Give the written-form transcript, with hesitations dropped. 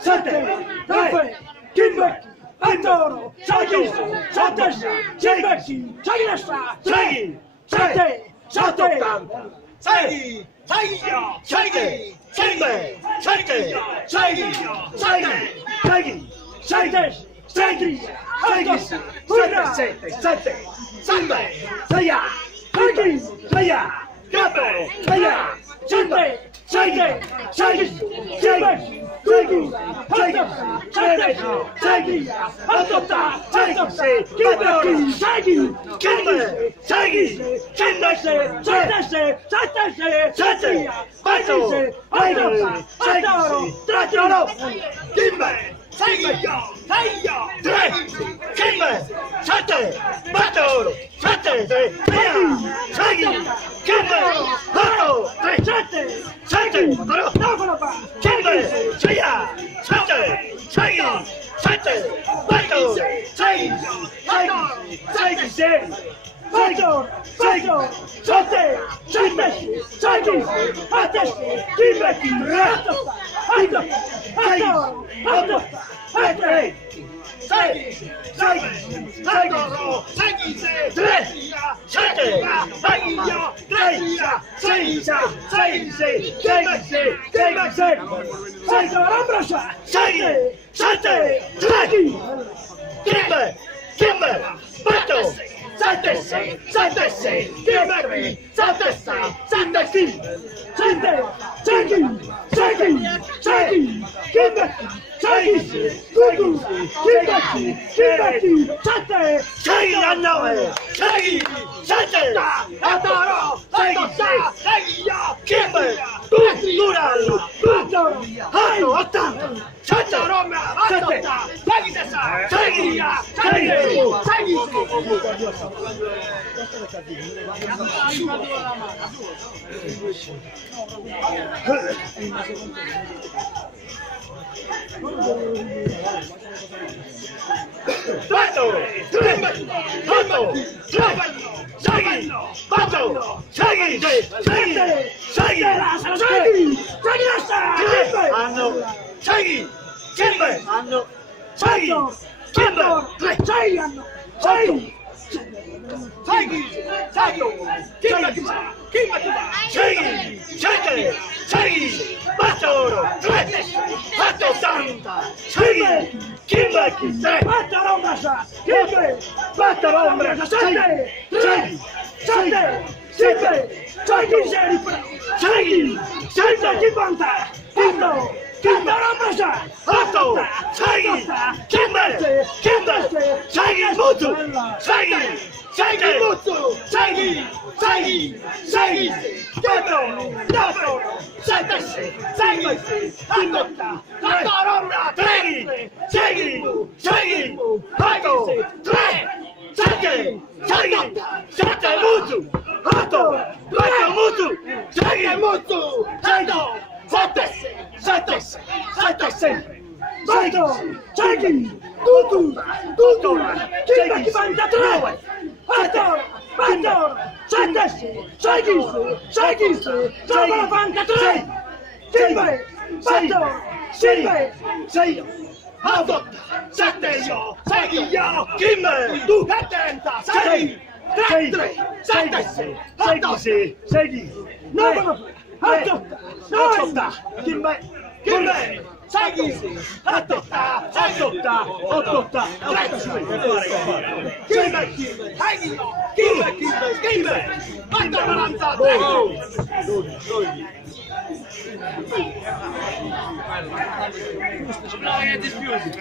Sette, Raffaele, Kimberti, Antoro, Saghi, Sattessi, Kimberti, Saginassa, Saghi, Sette, Sette, Saghi, Saghi, Saghi, Saghi, Saghi, Saghi, Saghi, Seides, Seidri, Seidis, Urra, Sette, Sette, Sette, Seia, Saghi, Seia, Capo, Seia, Sette, Seide, Seidis, Kimberti, Saghi, Sattessa, Settesi, Saghi, Antotta, Seidossi, Kimberti, Saghi, Kimber, Saghi, Sette, Settesi, Settesi, Settia, Bato, Settesi, Antotta, Antoro, Tracciolo, Kimber, Saghi, Seia, Tre, Kimber, Sette, Bato, Sette, Seia, Saghi, Kimber, Bato, Tre, Sette, Sette, Novolova, Kimber, Seia, Sette, Saghi, Sette, Bato, Sei, Sei, Sei, Bator, Bator, Sette, Settesi, Saghi, Attesi, Kimberti, Antotta, Antotta, Antoro, Antotta, Ette, Sei, Sei, Sagoro, Saghi, Tre, Sette, Saia, Treia, Seisa, Seisi, Seisi, Seisi, Seito, Ambrosa, Sei, Sette, Tre, Kimber, Kimber, Bato, Settesi, Settesi, Kimberti, Settesa, Settesi, Sette, Saghi, Saghi, Saghi, Kimberti, Saghi, Gugu, Kimberti, Kimberti, Sette, Sei a nove, Sei, Sette, Ataro, Seisa, Seia, Kimber, Dural, Bator, Otto, 80, Sette, Sette, Sei, Bato, Otto, Sei, Bato, Sei, Sette, Sei, Saghi, Saginassa, Hanno, Sei, Kimber, Hanno, Sei, Bator, Kimber, Bator, Sei anno, Sei, Sei, Sette, Sei, Bato, Tre, 80, Sei, Kimber, Tre, Bator, Ambrosa, Kimberti, Bator, Ambrosa, Sette, Tre, Sette, Sette, Saghi, Sei, Sette, Cinquanta, Quinto, Bator, Ambrosa, 8, Sei, Kimber, Kimber, Sei, Mutu, Sei, Sei, Mutu, Sei, Sei, Sei, Quattro, Quattro, Sette, Sei, Antotta, Antoromra, Tre, Sei, Sei, Quattro, Tre, Sette, Sei, Sette, Mutu, 8, 4, Mutu, Sei, Mutu, 100, Sette, Sette, Sette, sempre. Bator, Saghi, Gugu, Gugu, Kimberti, 93, Bator, Bator, Settesi, Saghi, Giovano, 93, Kimberti, Bator, Kimberti, Sei, Otto, Sette, Sei, Kimber, tu, 70, Sei, Tre, Sette, Sei, Novano, Antotta, Kimber, Sei, Attotta, Kimber, 40, No, niente più, grazie.